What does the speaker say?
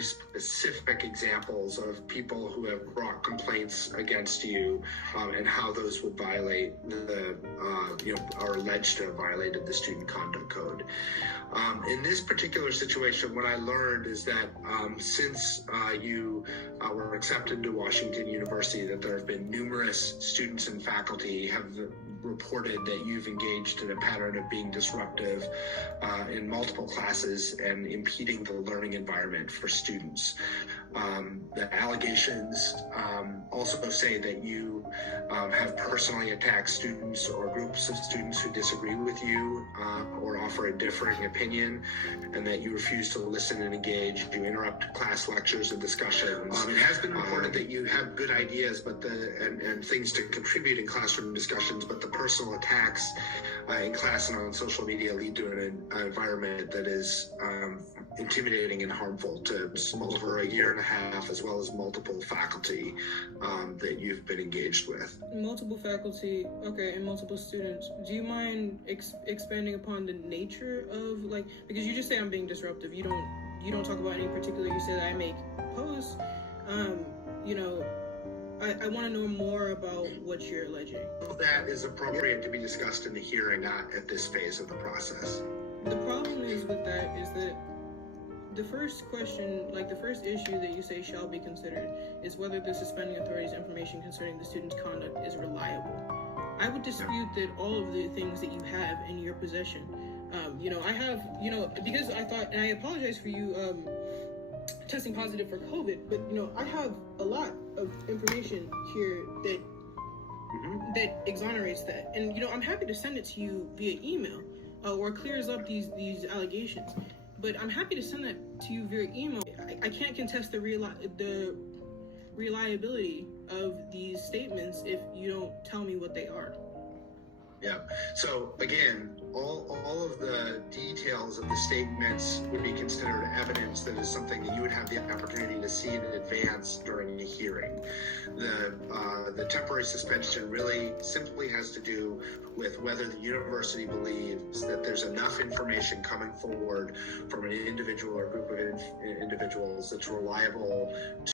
very specific examples of people who have brought complaints against you, and how those would violate are alleged to have violated the Student Conduct Code. In this particular situation, what I learned is that since you were accepted into Washington University, that there have been numerous students and faculty have reported that you've engaged in a pattern of being disruptive in multiple classes and impeding the learning environment for students. The allegations also say that you have personally attacked students or groups of students who disagree with you or offer a differing opinion, and that you refuse to listen and engage. You interrupt class lectures and discussions. It has been reported that you have good ideas, and things to contribute in classroom discussions, but the personal attacks in class and on social media lead to an environment that is intimidating and harmful to over a year and a half, as well as multiple faculty that you've been engaged with. Multiple faculty, okay, and multiple students. Do you mind expanding upon the nature of, like, because you just say I'm being disruptive. You don't talk about any particular. You say that I make posts. I want to know more about what you're alleging. That is appropriate to be discussed in the hearing, not at this phase of the process. The problem is with that is that the first question, like the first issue that you say shall be considered, is whether the suspending authority's information concerning the student's conduct is reliable. I would dispute that all of the things that you have in your possession. I have, because I thought, and I apologize for you testing positive for COVID, but I have a lot of information here that exonerates that, and I'm happy to send it to you via email or clears up these allegations. But I'm happy to send that to you via email. I can't contest the reliability of these statements if you don't tell me what they are. Yeah. So again, all of the details of the statements would be considered evidence that is something that you would have the opportunity to see in advance during the hearing. The temporary suspension really simply has to do with whether the university believes that there's enough information coming forward from an individual or group of individuals that's reliable